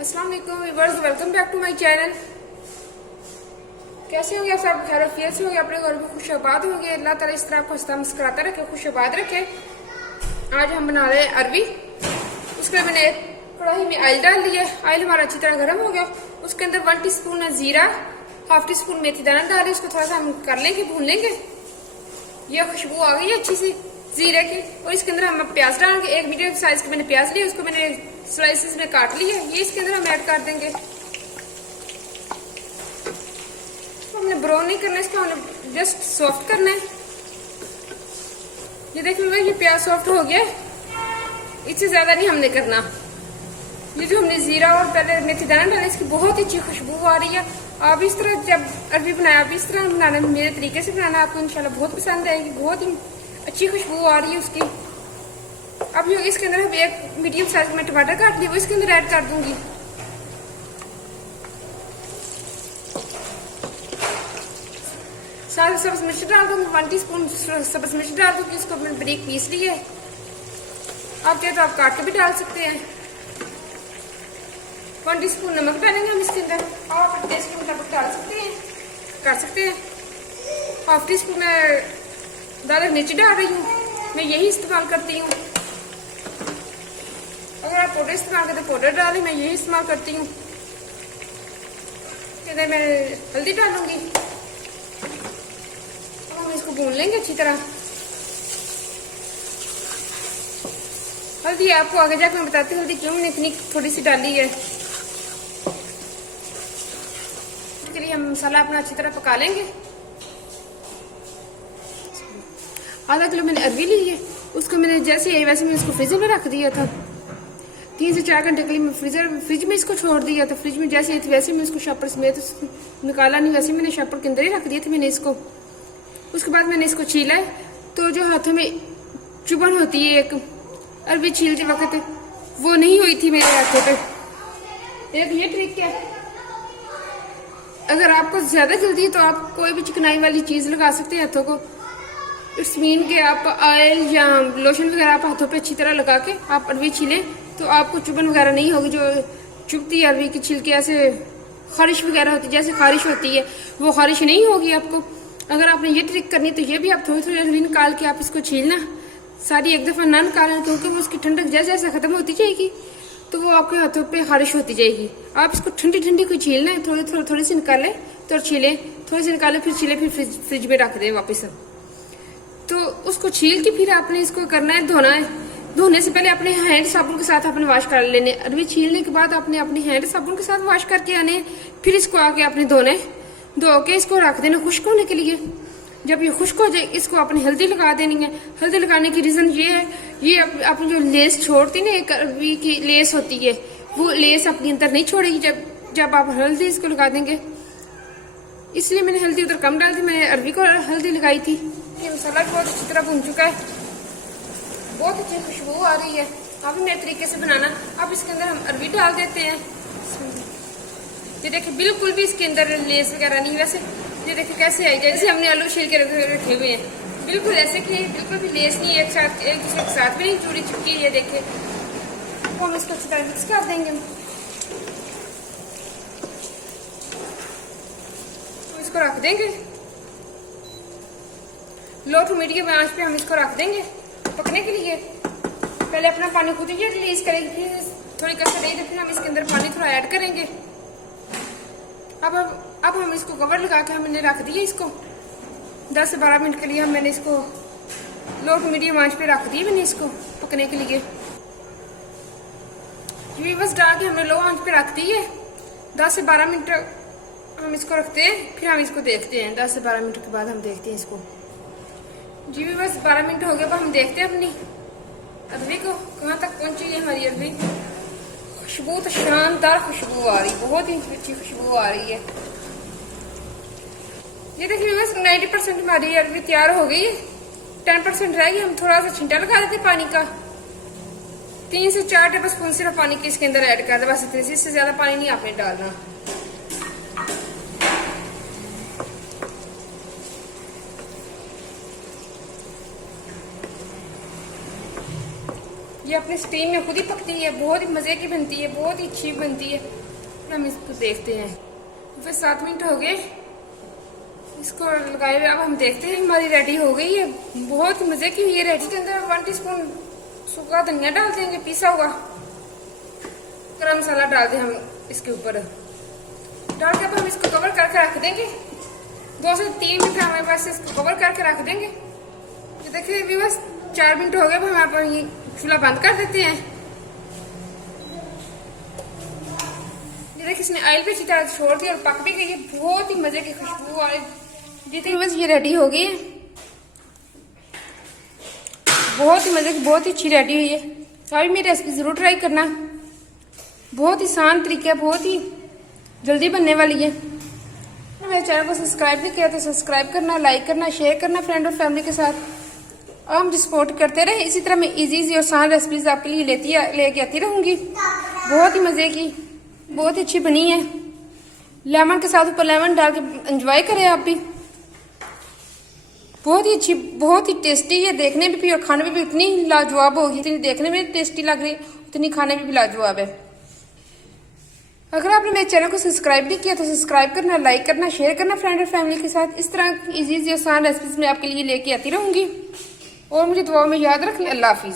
अस्सलाम वालेकुम viewers, welcome back to my channel. कैसे होंगे आप सब? खैर आफियत से होंगे, अपने घर में खुश आबाद होंगे। अल्लाह ताला इस तरह आपको हंसता मुस्कुराता रखे, खुश आबाद रखे। आज हम बना रहे हैं अरवी। उसके मैंने कढ़ाई में ऑयल डाल दिया। ऑयल हमारा अच्छी तरह गर्म हो गया। उसके अंदर 1 टीस्पून जीरा, 1/2 टीस्पून मेथी दाना डालें। इसको थोड़ा सा हम कर लेंगे, भून लेंगे। यह खुशबू आ गई है अच्छी सी जीरे की। और इसके अंदर हम प्याज डालेंगे। एक मीडियम साइज के मैंने प्याज लिया, उसको मैंने स्लाइसेस में काट लिया। ये इसके अंदर हम ऐड कर देंगे। तो हमने ब्राउन नहीं करना, इसको हमने जस्ट सॉफ्ट करना है। ये देख लो, ये प्याज सॉफ्ट हो गया। इससे ज्यादा नहीं हमने करना। ये जो हमने जीरा और पहले मेथी दाना डाला, इसकी बहुत ही अच्छी खुशबू आ रही है। आप इस तरह जब अरवी बनाया, आप इस तरह बनाना, मेरे तरीके से बनाना, आपको इंशाल्लाह बहुत पसंद आएगी। बहुत ही अच्छी खुशबू आ रही है उसकी। अब इसके अंदर हम एक मीडियम साइज में टमाटर काट लिया, वो इसके अंदर ऐड कर दूंगी। साथ सब्ज मिर्च डाल दूंगी, 1 टीस्पून सब्ज मिर्च डाल दूंगी। इसको मैंने बारीक पीस ली है। आप चाहे तो आप काट के भी डाल सकते हैं। 1 टीस्पून नमक डालेंगे हम इसके अंदर। आप टेस्ट के मुताबिक डाल सकते हैं, कर सकते हैं। 1/2 टीस्पून मैं दाल मिर्ची डाल रही हूँ, मैं यही इस्तेमाल करती हूँ। अगर आप पाउडर इस्तेमाल करते पाउडर डालें, मैं यही इस्तेमाल करती हूँ। इधर मैं हल्दी डालूंगी। हम इसको भून लेंगे अच्छी तरह। हल्दी आपको आगे जाकर मैं बताती हूँ हल्दी क्यों मैंने इतनी थोड़ी सी डाली है। इसके लिए हम मसाला अपना अच्छी तरह पका लेंगे। आधा किलो मैंने अरवी ली है। उसको मैंने जैसे ही वैसे मैंने उसको फ्रीजर में रख दिया था। 3 से 4 घंटे के लिए मैं फ्रिज में इसको छोड़ दिया था। फ्रिज में जैसे ही वैसे मैं इसको शॉपर समेत निकाला नहीं, वैसे मैंने शॉपर के अंदर ही रख दिया था मैंने इसको। उसके बाद मैंने इसको छीला है। तो जो हाथों में चुभन होती है एक अरवी छीलते वक्त, वो नहीं हुई थी मेरे हाथों पे। एक ये ट्रिक है, अगर आपको ज्यादा जल्दी है तो आप कोई भी चिकनाई वाली चीज लगा सकते हैं हाथों को। इट्स मीन के आप ऑयल या लोशन वगैरह आप हाथों पे अच्छी तरह लगा के आप अरवी छीलें तो आपको चुभन वगैरह नहीं होगी। जो चुभती है अरवी की छिलके, ऐसे खारिश वगैरह होती है, जैसे खारिश होती है, वो खारिश नहीं होगी आपको। अगर आपने ये ट्रिक करनी तो ये भी आप थोड़ी थोड़ी अरवी निकाल के आप इसको छीलना। सारी एक दफा ना निकालना, क्योंकि वो उसकी ठंडक जैसे जैसे खत्म होती जाएगी तो वो आपके हाथों पे खारिश होती जाएगी। आप इसको ठंडी ठंडी को छीलना है। थोड़ी सी निकालें तो छीलें, थोड़ी सी निकालें फिर छीलें, फिर फ्रिज में रख दें वापस। तो उसको छील के फिर आपने इसको करना है, धोना है। धोने से पहले अपने हैंड साबुन के साथ आपने वॉश कर लेने। अरवी छीलने के बाद आपने अपने हैंड साबुन के साथ वॉश करके आने। फिर इसको आके आपने धो के इसको रख देना खुश्क होने के लिए। जब ये खुश्क हो जाए, इसको आपने हल्दी लगा देनी है। हल्दी लगाने की रीजन ये है, ये अपनी जो लेस छोड़ती ना, एक अरवी की लेस होती है, वो लेस अपने अंदर नहीं छोड़ेगी जब आप हल्दी इसको लगा देंगे। इसलिए मैंने हल्दी उधर कम डाल दी, मैंने अरवी को हल्दी लगाई थी। ये मसाला बहुत अच्छी तरह भून चुका है, बहुत अच्छी खुशबू आ रही है। आप भी मेरे तरीके से बनाना। अब इसके अंदर हम अरवी डाल देते हैं। ये देखिए, बिल्कुल भी इसके अंदर लेस वगैरह नहीं। वैसे ये देखिए कैसे आई, जैसे हमने आलू छील के रखे हुए हैं, बिल्कुल ऐसे कि बिल्कुल भी लेस नहीं, एक दूसरे के साथ भी नहीं चूड़ी चिपकी है। देखिए, तो हम इसको अच्छी तरह मिक्स कर देंगे। तो इसको रख देंगे लो टू मीडियम आंच पे। हम इसको रख देंगे पकने के लिए। पहले अपना पानी खुद ही रिलीज करेंगे, फिर थोड़ी कसर रहेगी, फिर हम इसके अंदर पानी थोड़ा ऐड करेंगे। अब हम इसको कवर लगा के हमने रख दिया। इसको 10 से 12 मिनट के लिए मैंने इसको लो टू मीडियम आंच पे रख दी मैंने इसको पकने के लिए। ये बस डाल के हमने लो आंच पे रख दी है। 10 से 12 मिनट हम इसको रखते हैं, फिर हम इसको देखते हैं। 10 से 12 मिनट के बाद हम देखते हैं इसको। जी भी बस 12 मिनट हो गए। अब हम देखते हैं अपनी अरवी को कहाँ तक पहुंची है हमारी अरवी। खुशबू तो शानदार खुशबू आ रही, बहुत ही अच्छी खुशबू आ रही है। ये देखिए बस 90% हमारी अरवी तैयार हो गई है। 10% रह गई। हम थोड़ा सा छिंटा लगा देते पानी का। 3 से 4 टेबल स्पून सिर्फ पानी के इसके अंदर ऐड कर दे, बस इतने से, इससे ज्यादा पानी नहीं आपने डालना। ये अपने स्टीम में खुद ही पकती है, बहुत ही मज़े की बनती है, बहुत ही अच्छी बनती है। हम इसको देखते हैं। फिर 7 मिनट हो गए इसको लगाए हुए। अब हम देखते हैं हमारी रेडी हो गई है, बहुत ही मज़े की हुई है रेडी। के अंदर 1 टीस्पून सूखा धनिया डाल देंगे, पिसा हुआ गरम मसाला डाल दें हम इसके ऊपर डाल के। अब हम इसको कवर करके रख देंगे 2 से 3 मिनट हमारे पास इसको कवर करके रख देंगे। ये देखिए अभी बस 4 मिनट हो गए। अब हमारे पास ये चूल्हा बंद कर देते हैं। ये देखिए इसने ऑयल पे अच्छी तरह छोड़ दिया और पक भी गई है, बहुत ही मजे की खुशबू आ रही। जितनी बस ये रेडी हो गई है, बहुत ही मजे की, बहुत ही अच्छी रेडी हुई है। सभी मेरी रेसिपी जरूर ट्राई करना, बहुत ही आसान तरीका, बहुत ही जल्दी बनने वाली है। मेरे चैनल को सब्सक्राइब नहीं किया तो सब्सक्राइब करना, लाइक करना, शेयर करना फ्रेंड और फैमिली के साथ। और मुझे सपोर्ट करते रहे। इसी तरह मैं इजी और आसान रेसिपीज आपके लिए लेके आती रहूंगी। बहुत ही मजे की, बहुत ही अच्छी बनी है। लेमन के साथ ऊपर लेमन डाल के एंजॉय करें आप भी। बहुत ही अच्छी, बहुत ही टेस्टी है, देखने में भी और खाने में भी इतनी लाजवाब होगी। इतनी देखने में टेस्टी लग रही है, उतनी खाने में भी लाजवाब है। अगर आपने मेरे चैनल को सब्सक्राइब नहीं किया तो सब्सक्राइब करना, लाइक करना, शेयर करना फ्रेंड और फैमिली के साथ। इस तरह इजी आसान रेसिपीज मैं आपके लिए लेके आती रहूंगी। और मुझे दुआ में याद रखना। अल्लाह हाफिज।